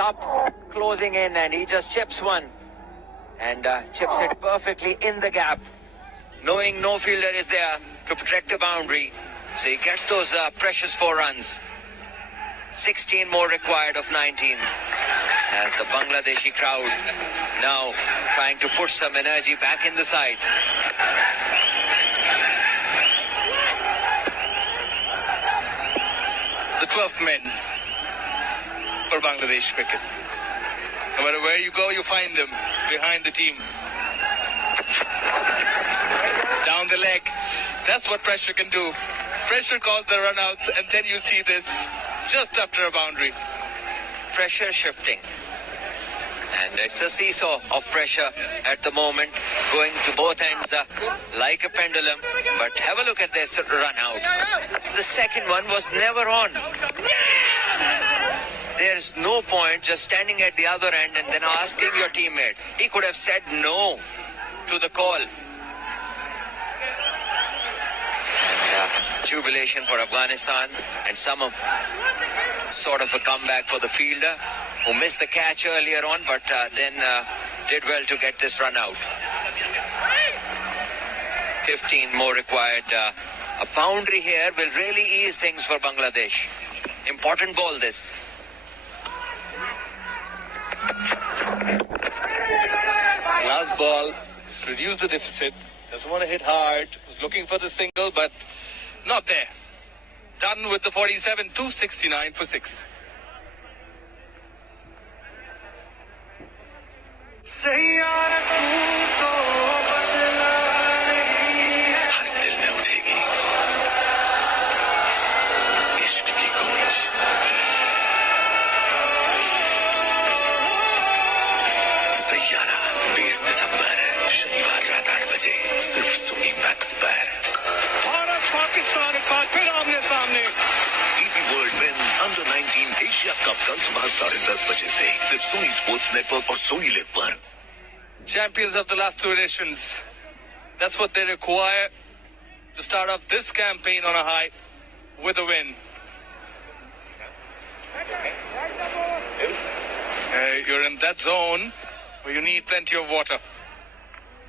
up, closing in, and he just chips one. And chips it perfectly in the gap, knowing no fielder is there to protect the boundary. So he gets those precious 4 runs. 16 more required of 19. As the Bangladeshi crowd now trying to put some energy back in the side. The 12th men for Bangladesh cricket. No matter where you go, you find them behind the team. Down the leg. That's what pressure can do. Pressure caused the runouts, and then you see this just after a boundary. Pressure shifting. And it's a seesaw of pressure at the moment, going to both ends like a pendulum. But have a look at this run out. The second one was never on. There's no point just standing at the other end and then asking your teammate. He could have said no to the call. And, jubilation for Afghanistan, and some sort of a comeback for the fielder who missed the catch earlier on, but then did well to get this run out. 15 more required. A boundary here will really ease things for Bangladesh. Important ball this. Last ball, just reduced the deficit. Doesn't want to hit hard. Was looking for the single, but not there. Done with the 47, 269 for 6. World Men's Under-19 Asia Cup कल सुबह 10:30 बजे से सिर्फ Soni sports network और Soni live पर. Champions of the last 2 editions. That's what they require to start off this campaign on a high with a win. You're in that zone where you need plenty of water.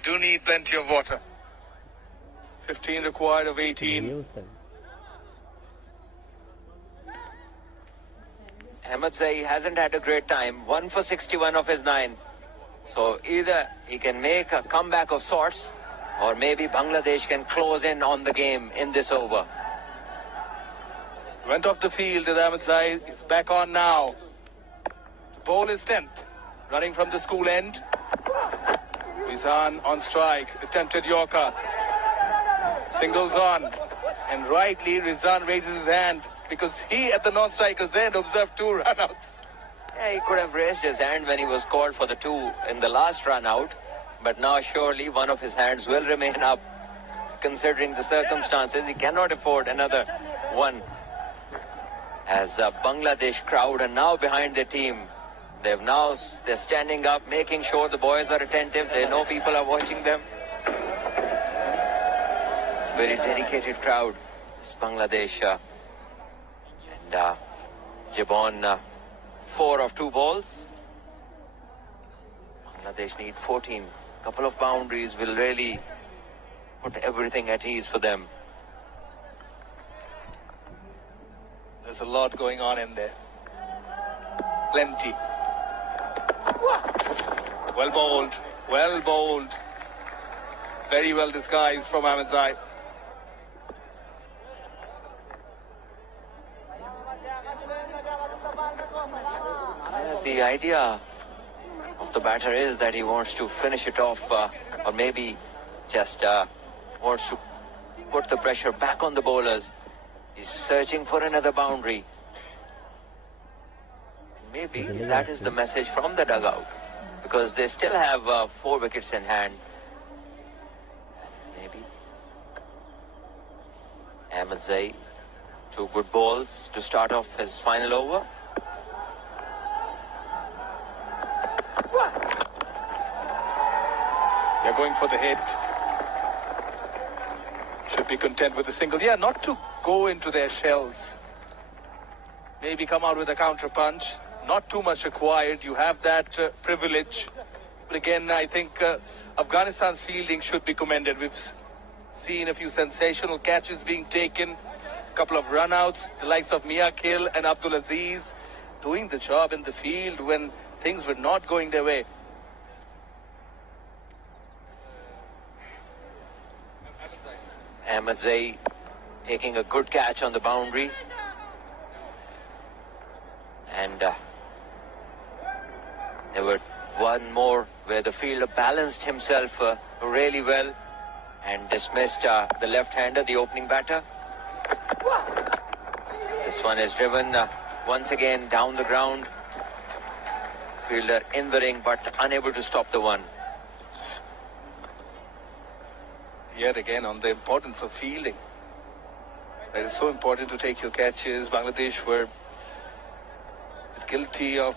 Do need plenty of water. 15 required of 18. Ahmed Zaid hasn't had a great time. 1 for 61 of his 9. So either he can make a comeback of sorts, or maybe Bangladesh can close in on the game in this over. Went off the field with Ahmed Zaid. He's back on now. The ball is 10th. Running from the school end. Rizan on strike. Attempted Yorker. Singles on. And rightly, Rizan raises his hand because he, at the non-striker's end, observed 2 runouts. Yeah, he could have raised his hand when he was called for the 2 in the last run out. But now surely one of his hands will remain up. Considering the circumstances, he cannot afford another one. As the Bangladesh crowd are now behind their team. They're standing up, making sure the boys are attentive. They know people are watching them. Very dedicated crowd. It's Bangladesh. And Jibon, 4 of 2 balls. Bangladesh need 14. Couple of boundaries will really put everything at ease for them. There's a lot going on in there. Plenty. Well bowled. Well bowled. Very well disguised from Ahmed Zaid. The idea of the batter is that he wants to finish it off, or maybe just wants to put the pressure back on the bowlers. He's searching for another boundary. Maybe that is the message from the dugout, because they still have 4 wickets in hand. Maybe Ahmed Zaid, 2 good balls to start off his final over. They're going for the hit. Should be content with the single. Yeah, not to go into their shells. Maybe come out with a counter punch. not too much required. You have that privilege. But again, I think Afghanistan's fielding should be commended. We've seen a few sensational catches being taken, a couple of runouts, the likes of Mia Kill and Abdul Aziz doing the job in the field when things were not going their way. Ahmed Zai taking a good catch on the boundary. And there were one more where the fielder balanced himself really well and dismissed the left-hander, the opening batter. This one is driven once again down the ground. Fielder in the ring but unable to stop the one. Yet again on the importance of fielding. It is so important to take your catches. Bangladesh were guilty of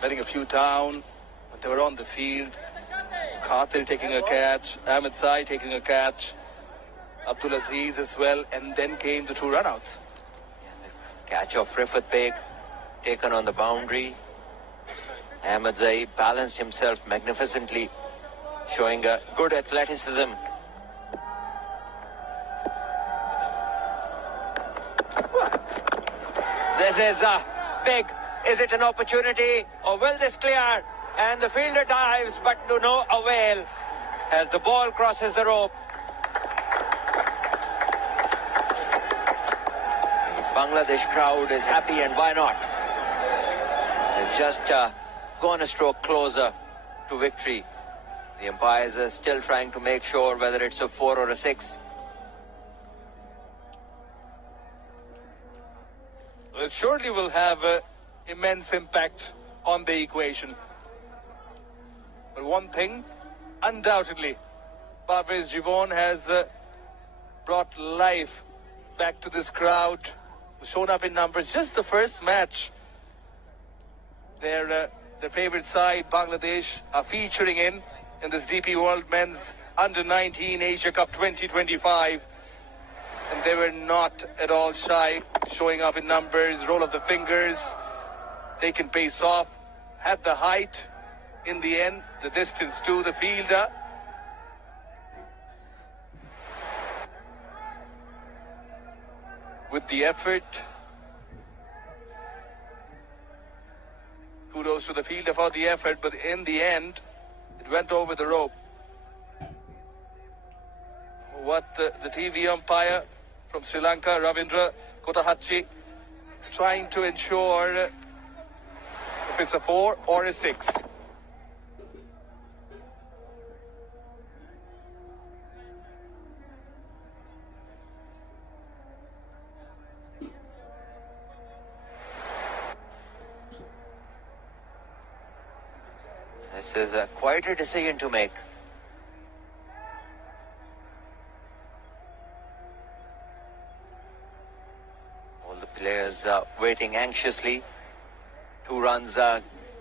letting a few down when they were on the field. Khatir taking a catch, Ahmed Zai taking a catch, Abdul Aziz as well, and then came the two runouts. Catch of Rifat Beg taken on the boundary. Ahmed Zai balanced himself magnificently, showing a good athleticism. This is big. Is it an opportunity or will this clear? And the fielder dives but to no avail as the ball crosses the rope. Bangladesh crowd is happy, and why not? They've just gone a stroke closer to victory. The umpires are still trying to make sure whether it's a 4 or a 6. It surely will have immense impact on the equation. But one thing, undoubtedly, Parvez Jivon has brought life back to this crowd, shown up in numbers. Just the first match, their favorite side, Bangladesh, are featuring in this DP World Men's Under-19 Asia Cup 2025. And they were not at all shy, showing up in numbers, roll of the fingers. They can pace off, had the height in the end, the distance to the fielder. With the effort. Kudos to the fielder for the effort, but in the end, it went over the rope. What the TV umpire from Sri Lanka, Ravindra Kotahachi, is trying to ensure if it's a 4 or a 6. This is quite a decision to make. Players waiting anxiously. 2 runs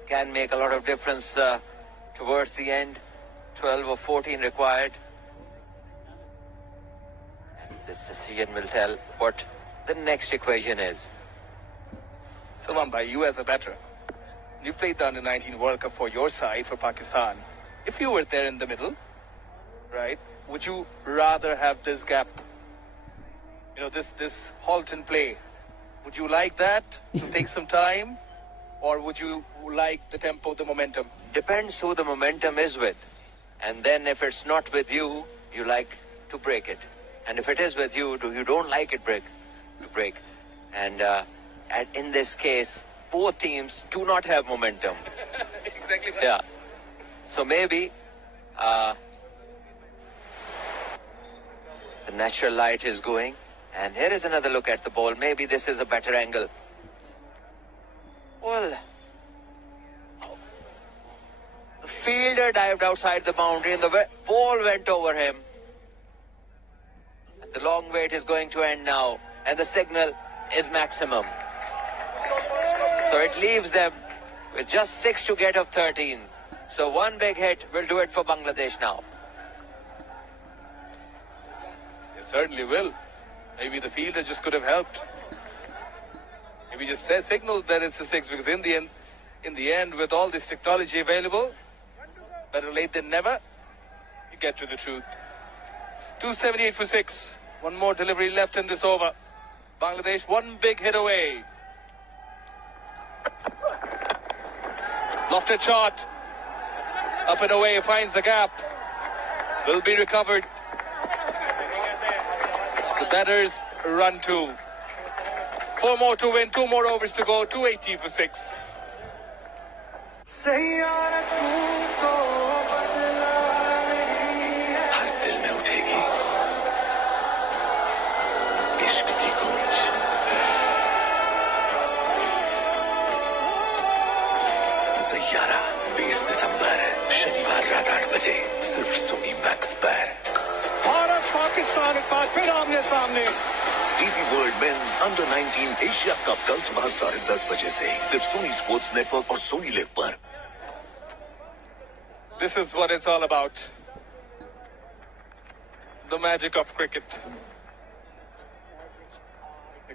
can make a lot of difference towards the end. 12 or 14 required. And this decision will tell what the next equation is. Salman bhai, you as a batter, you played the Under-19 World Cup for your side, for Pakistan. If you were there in the middle, right, would you rather have this gap, this halt and play? Would you like that to take some time, or would you like the tempo, the momentum? Depends who the momentum is with. And then if it's not with you, you like to break it. And if it is with you, you don't like it to break. And in this case, both teams do not have momentum. Exactly that. Yeah. So maybe the natural light is going. And here is another look at the ball. Maybe this is a better angle. Well, the fielder dived outside the boundary and the ball went over him. And the long wait is going to end now. And the signal is maximum. So it leaves them with just 6 to get of 13. So one big hit will do it for Bangladesh now. It certainly will. Maybe the fielder just could have helped. Maybe just signaled that it's a 6, because in the end, In the end, with all this technology available, better late than never, you get to the truth. 278 for 6. One more delivery left in this over. Bangladesh one big hit away. Lofted shot. Up and away, finds the gap. Will be recovered. The batters run 2. 4 more to win, 2 more overs to go, 280 for 6. हर दिल में उठेगी इश्क की गूंज सैयारा 20 दिसंबर शनिवार रात 8 बजे सिर्फ सोनी मैक्स पर भारत पाकिस्तान के बाद फिर आमने सामने TV world men's under 19 Asia cup कल सुबह 10:30 बजे से सिर्फ सोनी स्पोर्ट्स नेटवर्क और सोनी लिव पर. This is what it's all about. The magic of cricket.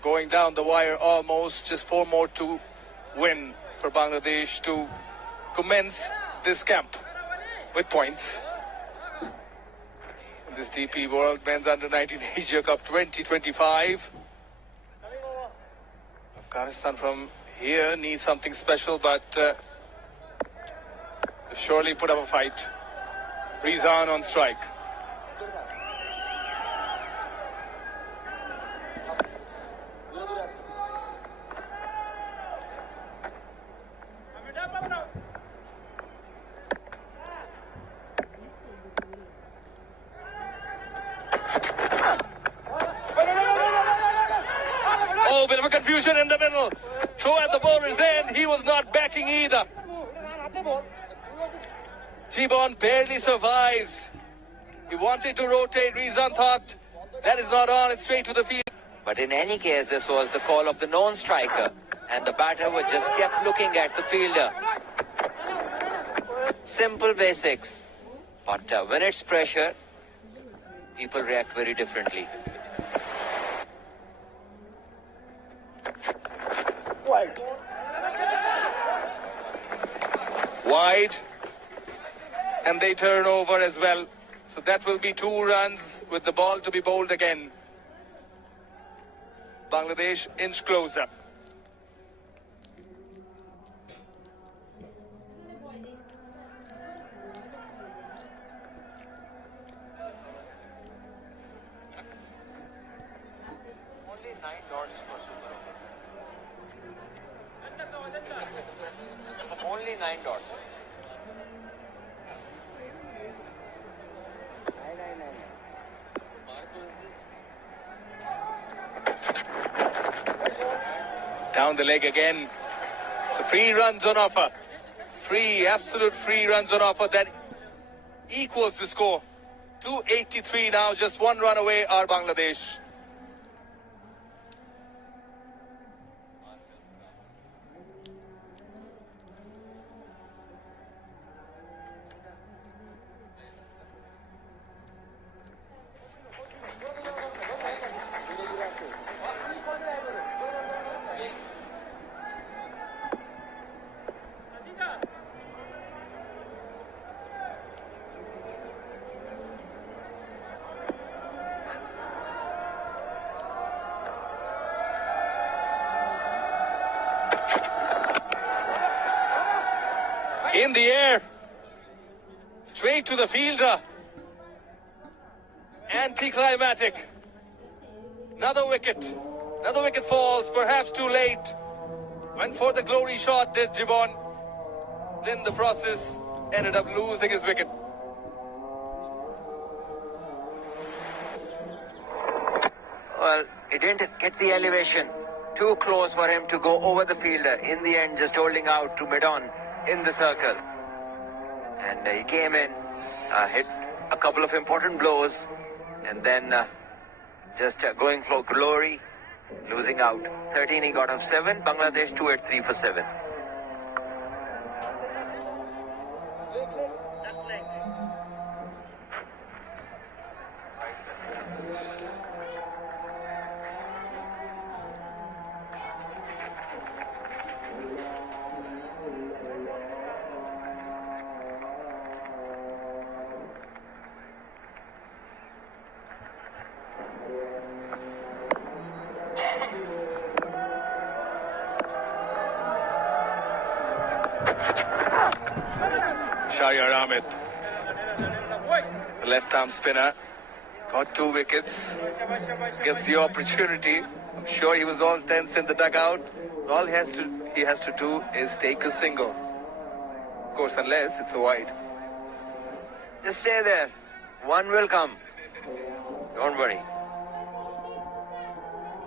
Going down the wire almost, just 4 more to win for Bangladesh to commence this camp with points. This DP World Men's Under 19 Asia Cup 2025. Afghanistan from here needs something special, but surely put up a fight. Rizan on strike. Oh, bit of a confusion in the middle. Throw at the bowler's end. He was not backing either. Chibon barely survives. He wanted to rotate. Rizan thought that is not on. It's straight to the field. But in any case, this was the call of the known striker. And the batter was just kept looking at the fielder. Simple basics. But when it's pressure, people react very differently. Wide. And they turn over as well. So that will be 2 runs with the ball to be bowled again. Bangladesh inch closer. Only 9 dots for super over. Only 9 dots. Down the leg again. So free runs on offer. Free, absolute free runs on offer. That equals the score. 283 now, just 1 run away are Bangladesh. In the air, straight to the fielder. Anticlimactic. Another wicket falls, perhaps too late. Went for the glory shot, did Gibbon. In the process, ended up losing his wicket. Well, he didn't get the elevation. Too close for him to go over the fielder. In the end, just holding out to mid-on in the circle. And he came in, hit a couple of important blows, and then just going for glory, losing out. 13 he got of 7, Bangladesh 283 for 7. Shahryar Ahmed, the left-arm spinner, got 2 wickets, gets the opportunity. I'm sure he was all tense in the dugout. All he has to do is take a single. Of course, unless it's a wide. Just stay there. One will come. Don't worry.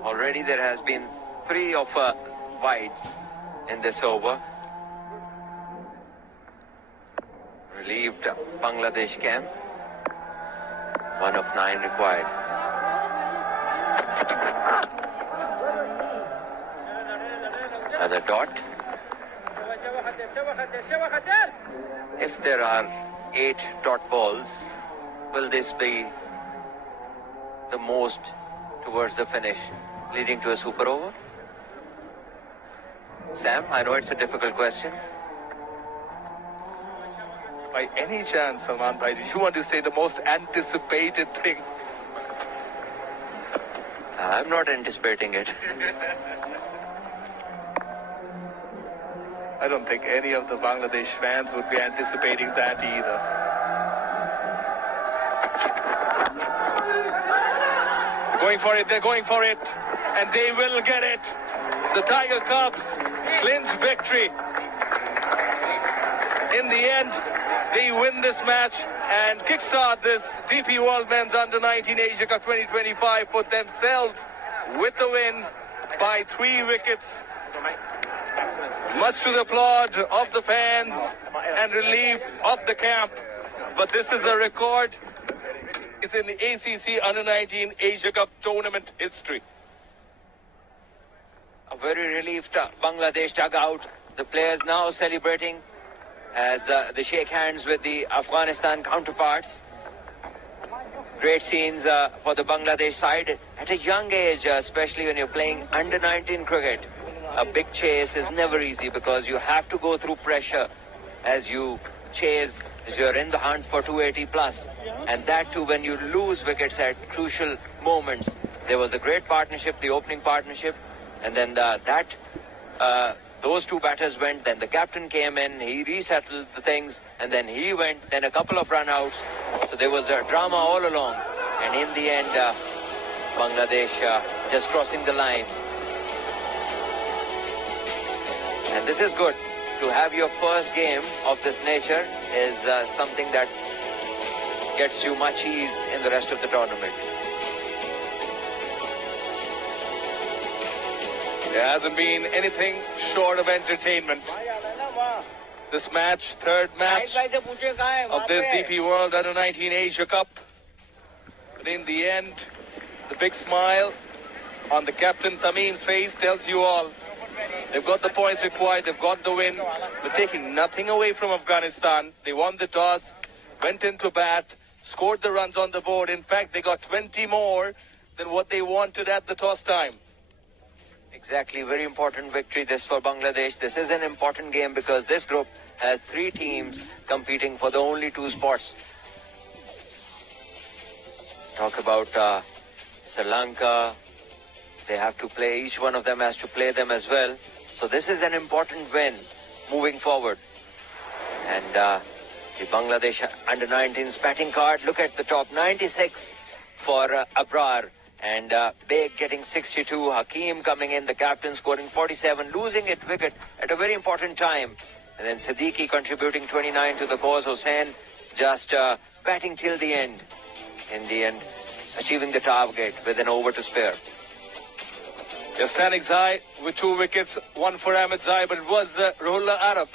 Already there has been 3 of wides in this over. Relieved Bangladesh camp. 1 of 9 required. Another dot. If there are 8 dot balls, will this be the most towards the finish, leading to a super over? Sam, I know it's a difficult question. By any chance, Salman bhai, did you want to say the most anticipated thing? I'm not anticipating it. I don't think any of the Bangladesh fans would be anticipating that either. They're going for it, and they will get it. The Tiger Cubs clinch victory. In the end, they win this match and kickstart this DP World Men's Under-19 Asia Cup 2025 for themselves with the win by 3 wickets. Much to the applaud of the fans and relief of the camp. But this is a record. It's in the ACC Under-19 Asia Cup tournament history. A very relieved Bangladesh dugout. The players now celebrating as they shake hands with the Afghanistan counterparts. Great scenes for the Bangladesh side at a young age, especially when you're playing under-19 cricket. A big chase is never easy because you have to go through pressure as you chase, as you're in the hunt for 280 plus. And that too when you lose wickets at crucial moments. There was a great partnership, the opening partnership, and then those 2 batters went, then the captain came in, he resettled the things, and then he went, then a couple of run-outs. So there was a drama all along. And in the end, Bangladesh just crossing the line. And this is good. To have your first game of this nature is something that gets you much ease in the rest of the tournament. There hasn't been anything short of entertainment. This match, 3rd match of this DP World Under-19 Asia Cup. But in the end, the big smile on the captain Tamim's face tells you all. They've got the points required, they've got the win. They're taking nothing away from Afghanistan. They won the toss, went into bat, scored the runs on the board. In fact, they got 20 more than what they wanted at the toss time. Exactly, very important victory this for Bangladesh. This is an important game because this group has 3 teams competing for the only 2 spots. Talk about Sri Lanka. They have to play, each one of them has to play them as well. So this is an important win moving forward. And the Bangladesh Under-19's batting card, look at the top, 96 for Abrar. And Beg getting 62, Hakeem coming in, the captain scoring 47, losing it wicket at a very important time. And then Siddiqui contributing 29 to the cause. Hussain just batting till the end. In the end, achieving the target with an over to spare. Yastanik Zai with 2 wickets, 1 for Ahmed Zai, but it was Ruhullah Arab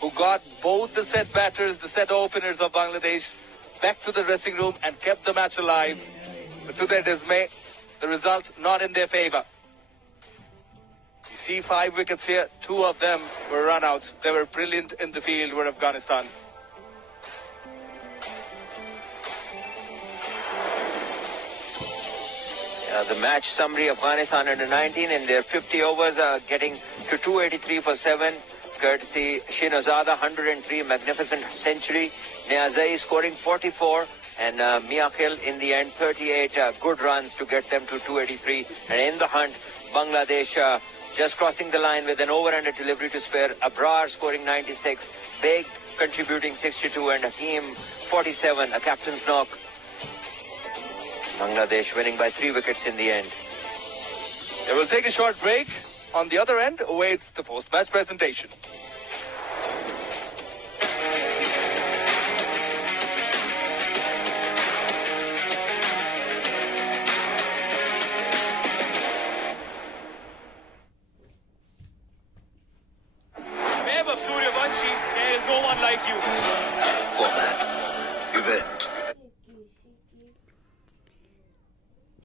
who got both the set batters, the set openers of Bangladesh back to the dressing room and kept the match alive. But to their dismay, the result not in their favor. You see 5 wickets here, 2 of them were run-outs. They were brilliant in the field were Afghanistan. The match summary, Afghanistan Under-19 in their 50 overs are getting to 283 for 7. Courtesy Shinozada, 103, magnificent century. Niazai scoring 44. And Miakhil in the end 38 good runs to get them to 283. And in the hunt, Bangladesh just crossing the line with an over-under delivery to spare. Abrar scoring 96, Beg contributing 62, and Hakim 47, a captain's knock. Bangladesh winning by 3 wickets in the end. They will take a short break. On the other end awaits the post-match presentation. Format. Event.